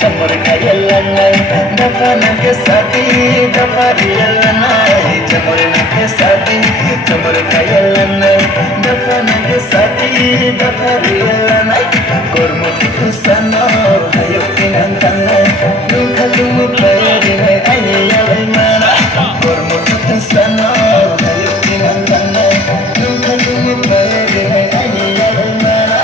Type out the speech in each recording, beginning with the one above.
Chamur kayalanay, dafa nagsabi, dafa riyalanay. Chamur nagsabi, chamur kayalanay, dafa nagsabi, dafa riyalanay. Kormo kusano, hayok pinangkanay, nung kalumo kaya dinay ayayalay mana. Kormo kusano, hayok pinangkanay, nung kalumo kaya dinay ayayalay mana.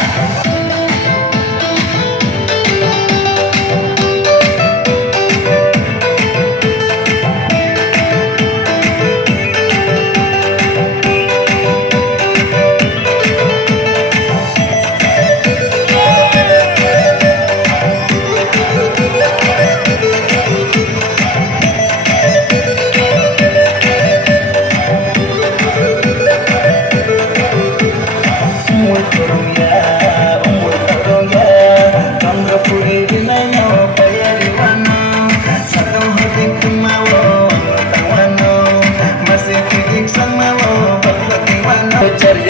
Cari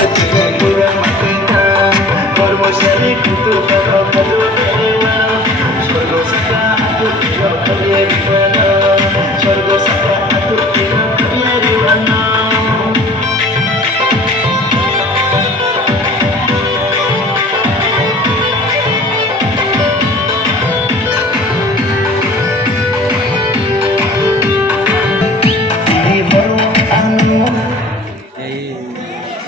kurang makin kau, kormo syari kutu.